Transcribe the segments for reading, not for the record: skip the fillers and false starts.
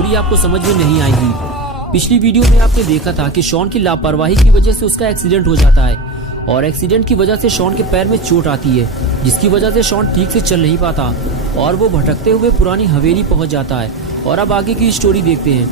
Story आपको समझ में नहीं आएगी। पिछली वीडियो में आपने देखा था कि शॉन की लापरवाही की वजह से उसका एक्सीडेंट हो जाता है और एक्सीडेंट की वजह से शॉन के पैर में चोट आती है, जिसकी वजह से शॉन ठीक से चल नहीं पाता और वो भटकते हुए पुरानी हवेली पहुंच जाता है। और अब आगे की स्टोरी देखते हैं।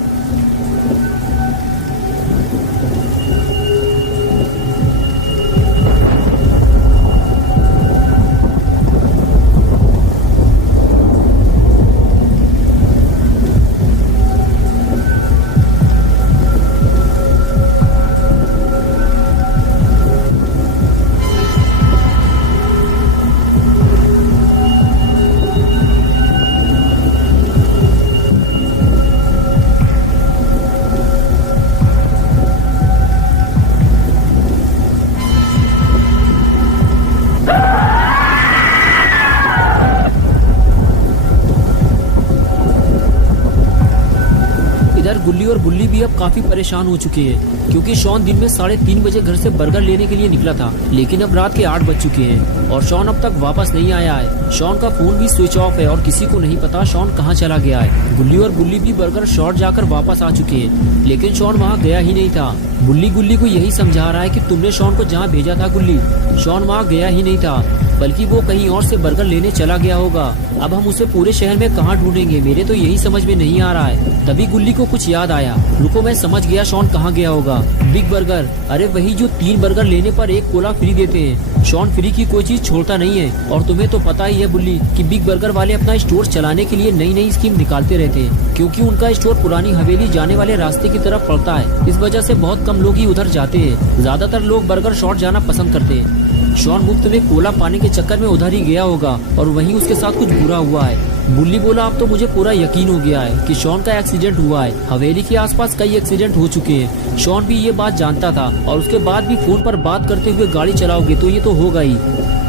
इधर गुल्ली और बुल्ली भी अब काफी परेशान हो चुके हैं, क्योंकि शॉन दिन में 3:30 बजे घर से बर्गर लेने के लिए निकला था, लेकिन अब रात के 8 बज चुके हैं और शॉन अब तक वापस नहीं आया है। शॉन का फोन भी स्विच ऑफ है और किसी को नहीं पता शॉन कहाँ चला गया है। गुल्ली और बुल्ली भी बर्गर शॉट जाकर वापस आ चुके हैं, लेकिन शॉन वहाँ गया ही नहीं था। बुल्ली गुल्ली को यही समझा रहा है कि तुमने शॉन को जहाँ भेजा था गुल्ली, शॉन वहाँ गया ही नहीं था, बल्कि वो कहीं और से बर्गर लेने चला गया होगा। अब हम उसे पूरे शहर में कहाँ ढूंढेंगे, मेरे तो यही समझ में नहीं आ रहा है। तभी गुल्ली को कुछ याद आया, रुको मैं समझ गया शॉन कहाँ गया होगा। बिग बर्गर, अरे वही जो 3 बर्गर लेने पर 1 कोला फ्री देते हैं। शॉन फ्री की कोई चीज छोड़ता नहीं है और तुम्हें तो पता ही है बुल्ली कि बिग बर्गर वाले अपना स्टोर चलाने के लिए नई नई स्कीम निकालते रहते हैं, क्योंकि उनका स्टोर पुरानी हवेली जाने वाले रास्ते की तरफ पड़ता है। इस वजह से बहुत कम लोग ही उधर जाते हैं, ज्यादातर लोग बर्गर शॉट जाना पसंद करते हैं। शॉन मुफ्त में कोला पाने के चक्कर में उधर ही गया होगा और वहीं उसके साथ कुछ बुरा हुआ है। बुल्ली बोला अब तो मुझे पूरा यकीन हो गया है कि शॉन का एक्सीडेंट हुआ है। हवेली के आसपास कई एक्सीडेंट हो चुके हैं, शॉन भी ये बात जानता था और उसके बाद भी फोन पर बात करते हुए गाड़ी चलाओगे तो ये तो होगा ही।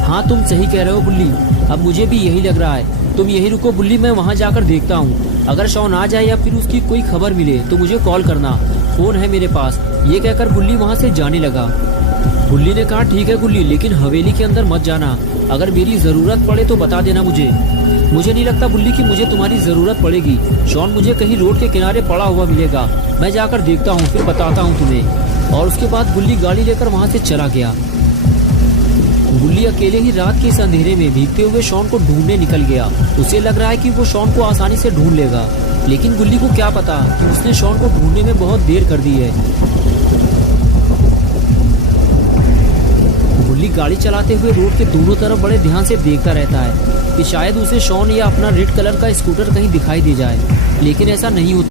हाँ तुम सही कह रहे हो बुल्ली, अब मुझे भी यही लग रहा है। तुम यही रुको बुल्ली, मैं वहाँ जाकर देखता हूँ। अगर शॉन आ जाए या फिर उसकी कोई खबर मिले तो मुझे कॉल करना, फोन है मेरे पास। ये कहकर बुल्ली वहाँ से जाने लगा। बुल्ली ने कहा ठीक है गुल्ली, लेकिन हवेली के अंदर मत जाना, अगर मेरी जरूरत पड़े तो बता देना मुझे। मुझे नहीं लगता बुल्ली कि मुझे तुम्हारी जरूरत पड़ेगी। शॉन मुझे कहीं रोड के किनारे पड़ा हुआ मिलेगा, मैं जाकर देखता हूँ फिर बताता हूँ तुम्हें। और उसके बाद बुल्ली गाड़ी लेकर वहाँ से चला गया। बुल्ली अकेले ही रात के इस अंधेरे में भीगते हुए शॉन को ढूंढने निकल गया। उसे लग रहा है कि वो शॉन को आसानी से ढूंढ लेगा, लेकिन गुल्ली को क्या पता कि उसने शॉन को ढूंढने में बहुत देर कर दी है। गुल्ली गाड़ी चलाते हुए रोड के दोनों तरफ बड़े ध्यान से देखता रहता है कि शायद उसे शॉन या अपना रेड कलर का स्कूटर कहीं दिखाई दे जाए, लेकिन ऐसा नहीं होता।